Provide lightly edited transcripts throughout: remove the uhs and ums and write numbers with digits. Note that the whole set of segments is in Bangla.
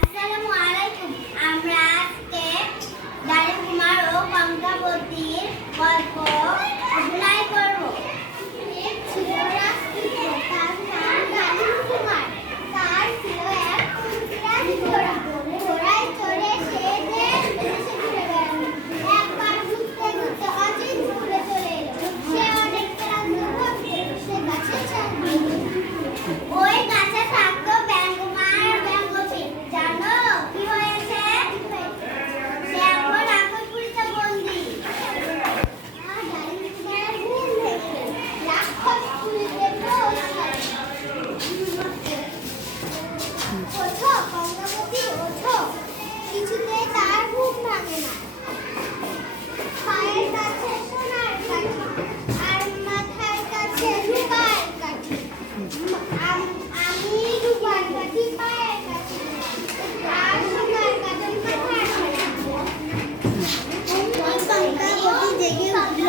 আসসালামু আলাইকুম। আমরা আজকে ডালিম কুমার ও কঙ্কাবতীর গল্প অভিনয় করব। ছিল রাজপুত্র, তার নাম ডালিম কুমার। তার ছিল এক কুঞ্চিরাজ ঘোড়া। ঘোড়ায় চড়ে সে দেশ বিদেশে ঘুরে বেড়াতো। একবার ঘুরতে ঘুরতে অচিন স্কুলে চলে এলো। সে অনেকটা রাত ঘুরতে সে গাছে চড়ল। ওই গাছে থাকতো ব্যাঙমা আর ব্যাঙচি। জানো কি হয়েছে? সে এখন রাক্ষসপুরীতে বন্দী। ডালিম কুমারের ঘুম ভেঙে গেল। রাক্ষসপুরীতে পৌঁছালো। ওঠো কঙ্কাবতী, ওঠো। কিছুতেই তার ঘুম ভাঙে না। পায়ের কাছে সোনার কাঠি আর মাথার কাছে রূপার কাঠি। আমি রূপার কাঠি পায়ের কাছে আর সোনার কাঠি মাথার কাছে। কঙ্কাবতী জেগে উঠল।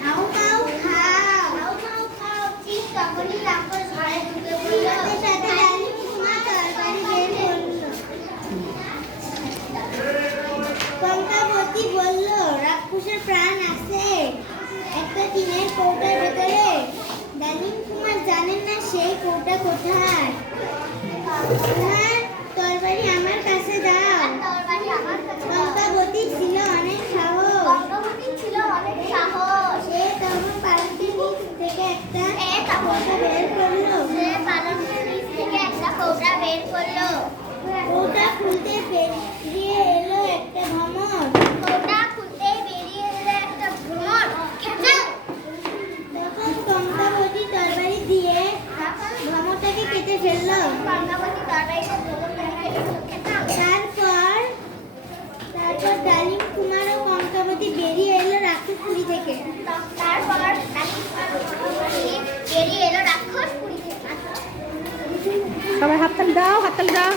খাও খাও খাও, খাও খাও খাও। ঠিক তখনই রাক্ষস ঘরে ঢুকে পড়ল। সাথে ডালিম কুমার তরবারি বের করল। কঙ্কাবতী বলল, রাক্ষসের প্রাণ আছে একটা টিনের কৌটার ভেতরে। ডালিম কুমার জানেন না সেই কৌটা কোথায়। তোমার তরবারি আমার কাছে দাও। কঙ্কাবতী ছিল অনেক সাহস। সে তখন পালকের নিচ থেকে একটা কৌটা বের করলো। কৌটা খুলতে বেরিয়ে এলো একটা ভ্রমর। তখন কঙ্কাবতী তরবারি দিয়ে ভ্রমরটাকে কেটে ফেললো। তারপর ডালিম কুমার ও কঙ্কাবতী বেরিয়ে এলো রাক্ষসপুরী থেকে। সবাই হাততালি দাও, হাততালি দাও।